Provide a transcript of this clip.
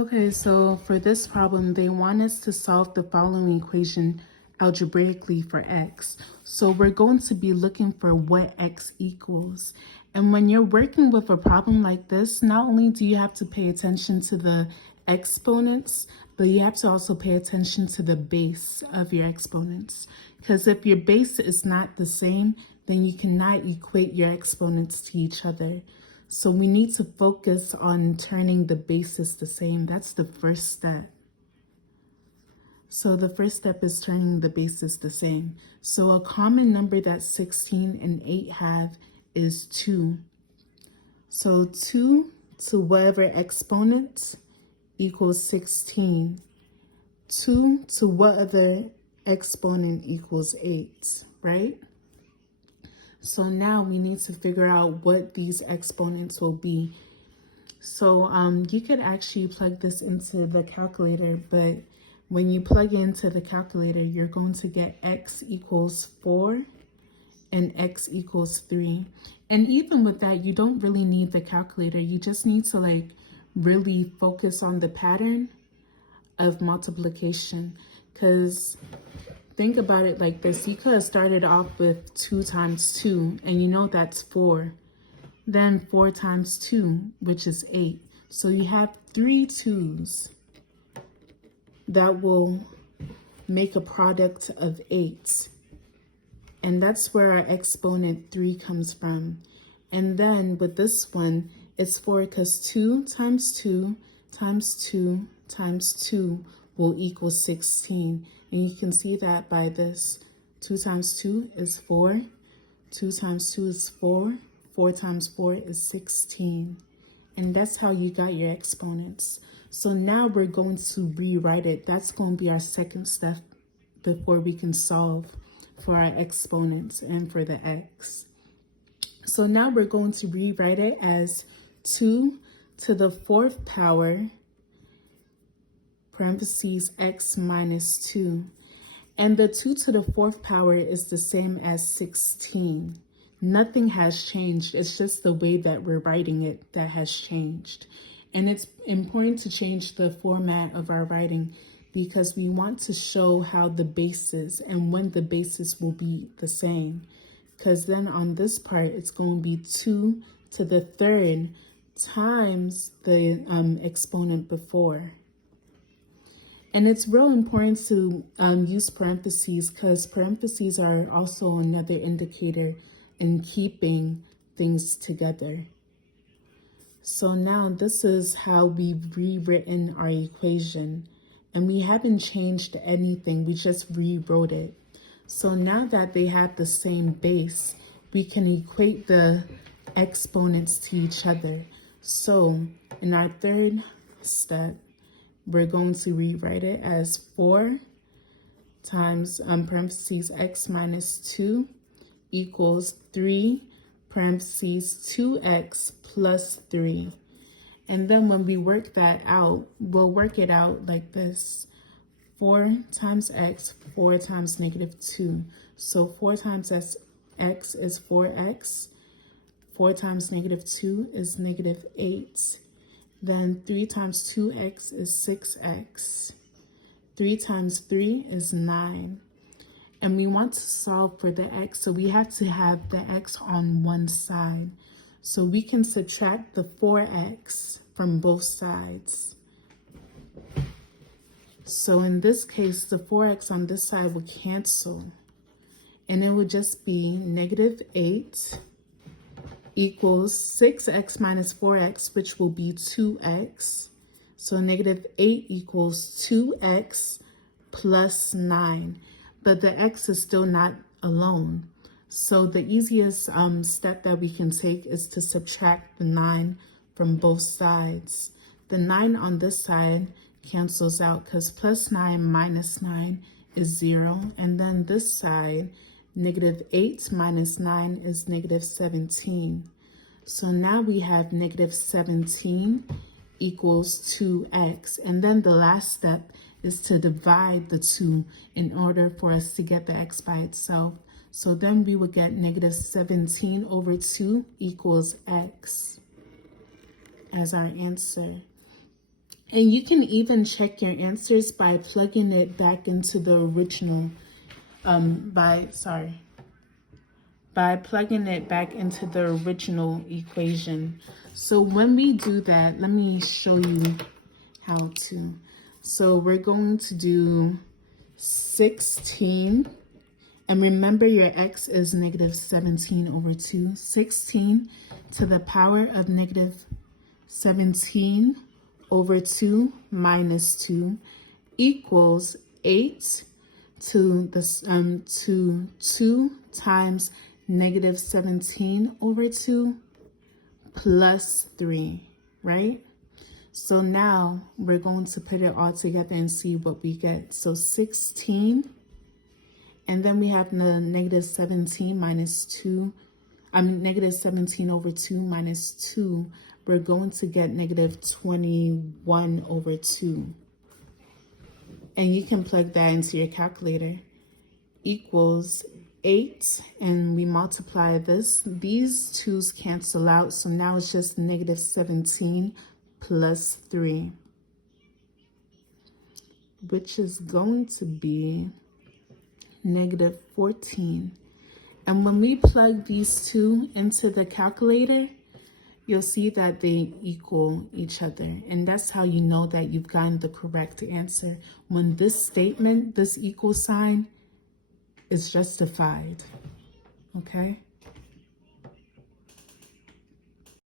Okay, so for this problem, they want us to solve the following equation algebraically for x. So we're going to be looking for what x equals. And when you're working with a problem like this, not only do you have to pay attention to the exponents, but you have to also pay attention to the base of your exponents. Because if your base is not the same, then you cannot equate your exponents to each other. So we need to focus on turning the bases the same. That's the first step. So the first step is turning the bases the same. So a common number that 16 and 8 have is 2. So 2 to whatever exponent equals 16. 2 to what other exponent equals 8, right? So now we need to figure out what these exponents will be. So you could actually plug this into the calculator, but when you plug into the calculator, you're going to get x equals 4 and x equals 3. And even with that, you don't really need the calculator. You just need to really focus on the pattern of multiplication, because think about it like this. You could have started off with 2 times 2, and you know that's 4. Then 4 times 2, which is 8. So you have 3 2's that will make a product of 8. And that's where our exponent 3 comes from. And then with this one, it's 4 because 2 times 2 times 2 times 2 will equal 16. And you can see that by this. 2 times 2 is 4. 2 times 2 is 4. 4 times 4 is 16. And that's how you got your exponents. So now we're going to rewrite it. That's going to be our second step before we can solve for our exponents and for the x. So now we're going to rewrite it as 2 to the 4th power parentheses x minus 2. And the 2 to the 4th power is the same as 16. Nothing has changed. It's just the way that we're writing it that has changed. And it's important to change the format of our writing because we want to show how the bases and when the bases will be the same. Because then on this part, it's going to be 2 to the 3rd times the exponent before. And it's real important to use parentheses because parentheses are also another indicator in keeping things together. So now this is how we've rewritten our equation. And we haven't changed anything, we just rewrote it. So now that they have the same base, we can equate the exponents to each other. So in our third step, we're going to rewrite it as 4 times parentheses x minus 2 equals 3 parentheses 2x plus 3. And then when we work that out, we'll work it out like this. 4 times x, 4 times negative 2. So 4 times x is 4x. 4 times negative 2 is negative 8. Then 3 times 2x is 6x. 3 times 3 is 9. And we want to solve for the x, so we have to have the x on one side. So we can subtract the 4x from both sides. So in this case, the 4x on this side will cancel. And it would just be negative 8 equals 6x minus 4x, which will be 2x. So negative 8 equals 2x plus 9. But the x is still not alone. So the easiest step that we can take is to subtract the 9 from both sides. The 9 on this side cancels out because plus 9 minus 9 is 0. And then this side, negative 8 minus 9 is negative 17. So now we have negative 17 equals 2x. And then the last step is to divide the 2 in order for us to get the x by itself. So then we would get negative 17 over 2 equals x as our answer. And you can even check your answers by plugging it back into the original, by plugging it back into the original equation. So when we do that, let me show you how to. So we're going to do 16, and remember your x is negative 17 over 2. 16 to the power of negative 17 over 2 minus 2 equals 8 to 2 times negative 17 over 2 plus 3, right? So now we're going to put it all together and see what we get. So 16, and then we have the negative 17 minus 2, negative 17 over 2 minus 2. We're going to get negative 21 over 2. And you can plug that into your calculator. Equals 8, and we multiply this. These 2's cancel out, so now it's just negative 17 plus 3, which is going to be negative 14. And when we plug these two into the calculator, you'll see that they equal each other. And that's how you know that you've gotten the correct answer. When this statement, this equal sign, is justified. Okay?